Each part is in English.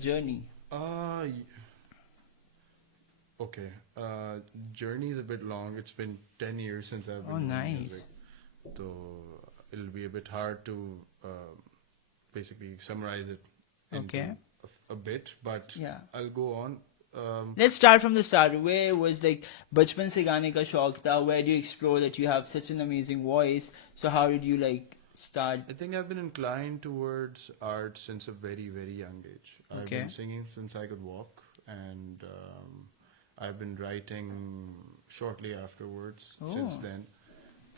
journey? Uh, y- okay. Journey is a bit long. It's been 10 years since I've Oh, been doing nice. music. So it'll be a bit hard to basically summarize it into Okay. a bit, but Yeah. I'll go on. Let's start from the start. Where was like बचपन से गाने का शौक था? Where do you explore that you have such an amazing voice? So how did you like start? I think I've been inclined towards art since a very, very young age. I've Okay. been singing since I could walk, and I've been writing shortly afterwards since Oh. then.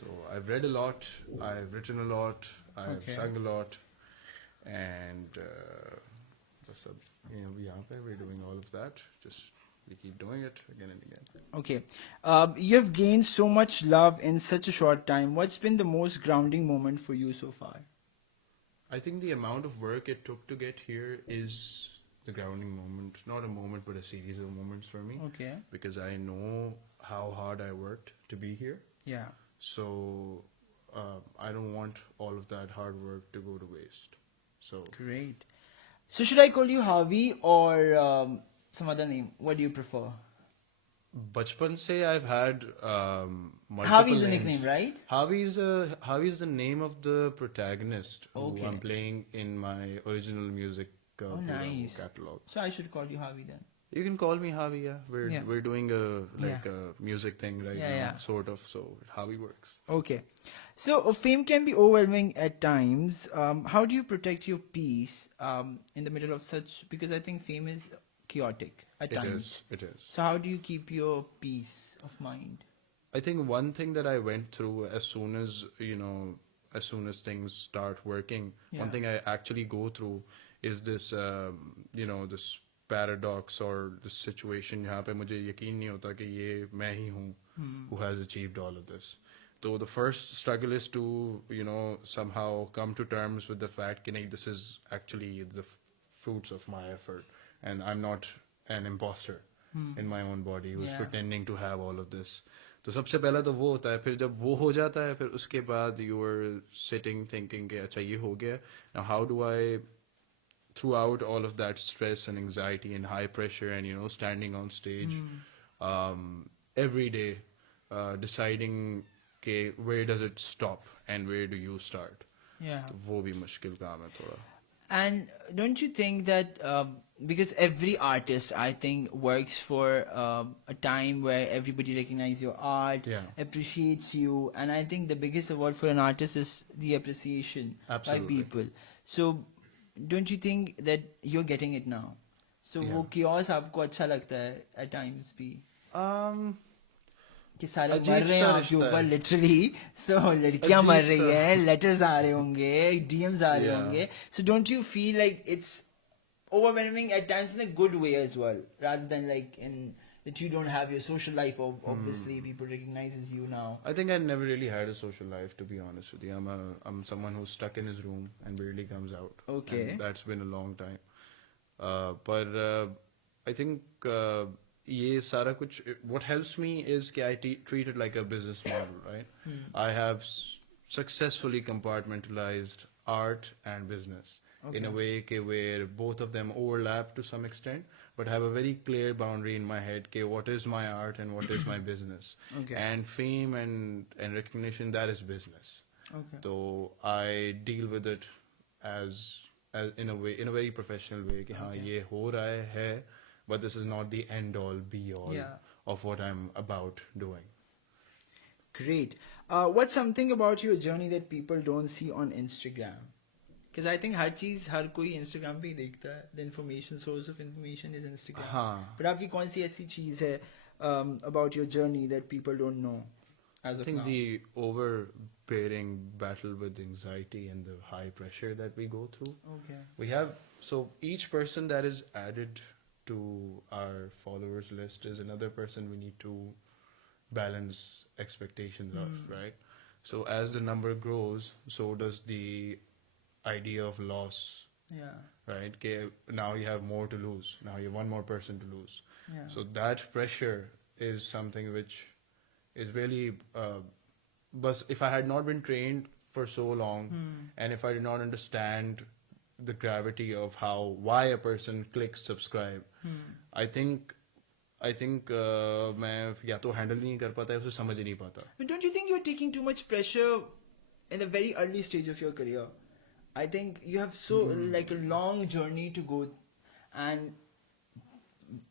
So I've read a lot, I've written a lot, I've Okay. sung a lot, and just we're doing all of that. Just we keep doing it again and again. Okay. You have gained so much love in such a short time. What's been the most grounding moment for you so far? I think the amount of work it took to get here is the grounding moment. Not a moment, but a series of moments for me. Okay. Because I know how hard I worked to be here. Yeah. So I don't want all of that hard work to go to waste. So Great. So should I call you Harvey or some other name? What do you prefer? Bachpan se I've had multiple Harvey's the names. nickname, right? Harvey's the name of the protagonist who Okay. I'm playing in my original music Oh, nice. catalog. So I should call you Harvey then. You can call me Harvey. Yeah, Yeah. we're doing a Yeah. a music thing right Yeah, now, yeah. sort of. So Harvey works. Okay. So fame can be overwhelming at times. How do you protect your peace in the middle of such? Because I think fame is chaotic at times. It is. So how do you keep your peace of mind? I think one thing that I went through as soon as as soon as things start working, Yeah. one thing I actually go through is this this paradox or this situation यहाँ पे मुझे यकीन नहीं होता कि ये मैं ही हूँ who has achieved all of this. So the first struggle is to somehow come to terms with the fact that this is actually the fruits of my effort and I'm not an imposter in my own body who's Yeah. pretending to have all of this. तो सबसे पहला तो वो होता है, फिर जब वो हो जाता है फिर उसके बाद you are sitting thinking कि अच्छा ये हो गया, now how do I throughout all of that stress and anxiety and high pressure and standing on stage every day deciding के where does it stop and where do you start. Yeah. तो वो भी मुश्किल काम है थोड़ा. And don't you think that because every artist, I think, works for a time where everybody recognizes your art, Yeah. appreciates you, and I think the biggest award for an artist is the appreciation Absolutely. by people. So, don't you think that you're getting it now? So, Yeah. वो chaos आपको अच्छा लगता है at times भी कि सारे अजीब मर रहे हैं सा आपके रिश्ता ऊपर है। लिटरली सो लड़कियां अजीब मर रही सा। है लेटर्स आ रहे होंगे डीएम्स आ रहे Yeah. होंगे so don't you feel like it's overwhelming at times in a good way as well rather than like in that you don't have your social life obviously people recognizes you now. I think I never really had a social life, to be honest with you. I'm someone who's stuck in his room and barely comes out. Okay. And that's been a long time. But I think ये सारा कुछ what helps me is कि I treat it like a business model, right? I have successfully compartmentalized art and business in a way where both of them overlap to some extent, but have a very clear boundary in my head what is my art and what is my business. Okay. And fame and recognition, that is business. Okay. So I deal with it as in a way, in a very professional way कि हाँ ये हो रहा है, but this is not the end all be all Yeah. of what I'm about doing. Great. What's something about your journey that people don't see on Instagram? Because I think हर कोई Instagram पे ही देखता है. The information source of information is Instagram. हाँ. But आपकी कौन सी ऐसी चीज है about your journey that people don't know as I of think now? the overbearing battle with anxiety and the high pressure that we go through. Okay. We have, so each person that is added to our followers list is another person we need to balance expectations of, right? So as the number grows, so does the idea of loss, Yeah. right? Okay, now you have more to lose. Now you have one more person to lose. Yeah. So that pressure is something which is really, but if I had not been trained for so long, and if I did not understand the gravity of why a person clicks subscribe. I think मैं या तो handle नहीं कर पाता है, उसे समझ ही नहीं पाता. But don't you think you're taking too much pressure in the very early stage of your career? I think you have so like a long journey to go, and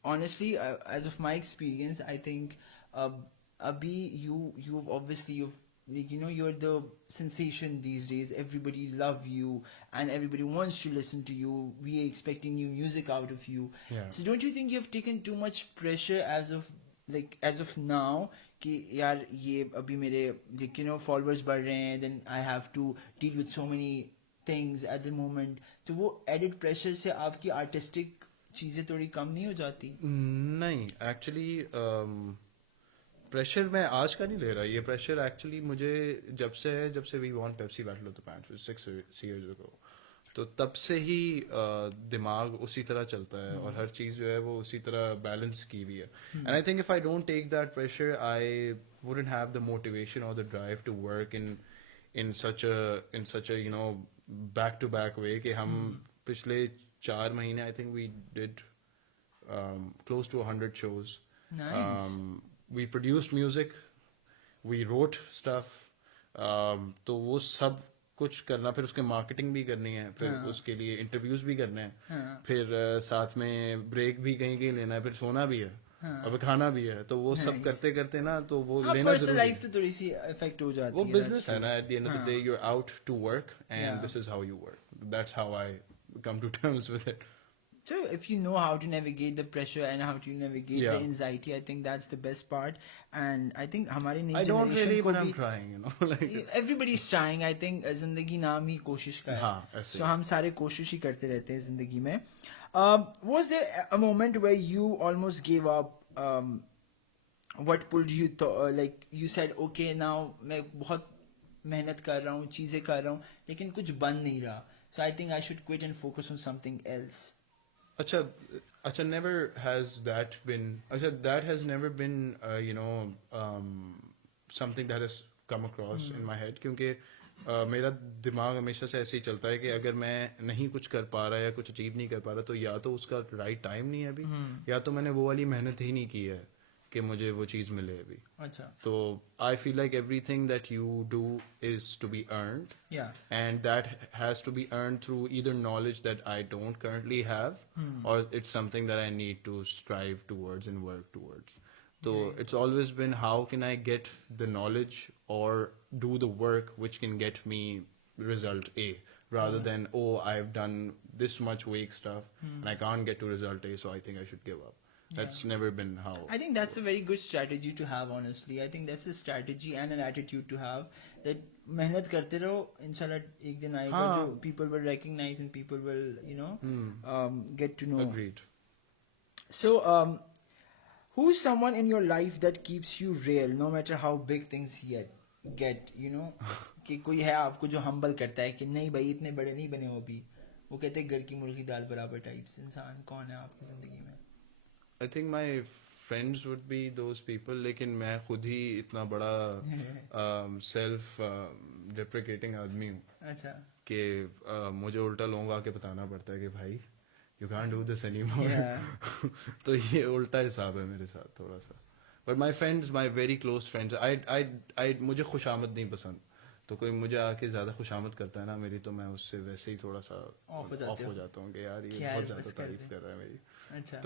honestly, as of my experience, I think Abhi, you've obviously like, you know, you're the sensation these days. Everybody love you, and everybody wants to listen to you. We are expecting new music out of you. Yeah. So don't you think you have taken too much pressure as of now? कि यार ये अभी मेरे like, you know, followers बढ़ रहे हैं, then I have to deal with so many things at the moment. तो वो added pressure से आपकी artistic चीजें थोड़ी कम नहीं हो जाती? नहीं, एक्चुअली प्रेशर मैं आज का नहीं ले रहा. ये प्रेशर एक्चुअली मुझे जब से we won Pepsi battle of the bands 6 years ago, तो तब से ही दिमाग उसी तरह चलता है और हर चीज़ जो है वो उसी तरह बैलेंस की हुई है. And I think if I don't take that pressure I wouldn't have the motivation और the drive to work in such a you know back to back way कि हम पिछले 4 महीने I think we did close to 100 shows. Nice. We produced music, we wrote stuff. तो वो सब कुछ करना, फिर उसके मार्केटिंग भी करनी है, फिर उसके लिए इंटरव्यूज भी करने हैं, फिर साथ में ब्रेक भी कहीं लेना है, फिर सोना भी है, अब खाना भी है. तो वो सब करते करते ना तो वो लेना जरूरी है. लाइफ तो थोड़ी सी इफेक्ट हो जाती है. वो बिजनेस है ना. At the end of the day you are out to work and this is how you work. That's how I come to terms with it. So if you know how to navigate the pressure and how to navigate the anxiety, I think that's the best part. And I think हमारे नई I don't really, generation को but I'm भी trying, you know. Like everybody's trying. I think जिंदगी नाम ही कोशिश का है. हाँ, ऐसे. So हम सारे कोशिश ही करते रहते हैं जिंदगी में. Was there a moment where you almost gave up? What pulled you like you said, okay, now मैं बहुत मेहनत कर रहा हूँ, चीजें कर रहा हूँ, लेकिन कुछ बन नहीं रहा. So I think I should quit and focus on something else. Acha, never has that been. Acha, that has never been, you know, something that has come across in my head. क्योंकि मेरा दिमाग हमेशा से ऐसे ही चलता है कि अगर मैं नहीं कुछ कर पा रहा या कुछ अचीव नहीं कर पा रहा तो या तो उसका राइट टाइम नहीं है अभी, या तो मैंने वो वाली मेहनत ही नहीं की है कि मुझे वो चीज मिले अभी. अच्छा. तो I feel like everything that you do is to be earned. Yeah. And that has to be earned through either knowledge that I don't currently have, or it's something that I need to strive towards and work towards. So it's always been, how can I get the knowledge or do the work which can get me result A, rather than, oh, I've done this much weak stuff and I can't get to result A, so I think I should give up. That's never been how. I think that's a very good strategy to have, honestly. I think that's a strategy and an attitude to have, that मेहनत करते रहो, इंशाल्लाह एक दिन आएगा जो people will recognize and people will, you know, get to know. Agreed. So, who's someone in your life that keeps you real, no matter how big things get, you know? कि कोई है आपको जो humble करता है कि नहीं भाई इतने बड़े नहीं बने हो अभी. वो कहते हैं घर की मुर्गी दाल बराबर टाइप्स इंसान. कौन है आपकी जिंदगी में? I think my friends would be those people, लेकिन मैं खुद ही इतना बड़ा self deprecating आदमी हूँ अच्छा. कि मुझे उल्टा लोगों को आके बताना पड़ता है कि भाई you can't do this anymore. तो ये उल्टा हिसाब है मेरे साथ थोड़ा सा. But my friends, my very close friends, I मुझे खुशामद नहीं पसंद. तो कोई मुझे आके ज्यादा खुशामद करता है ना मेरी, तो मैं उससे वैसे ही थोड़ा सा ऑफ हो जाता हूँ कि यार ये बहुत ज्यादा तारीफ कर रहा है मेरी.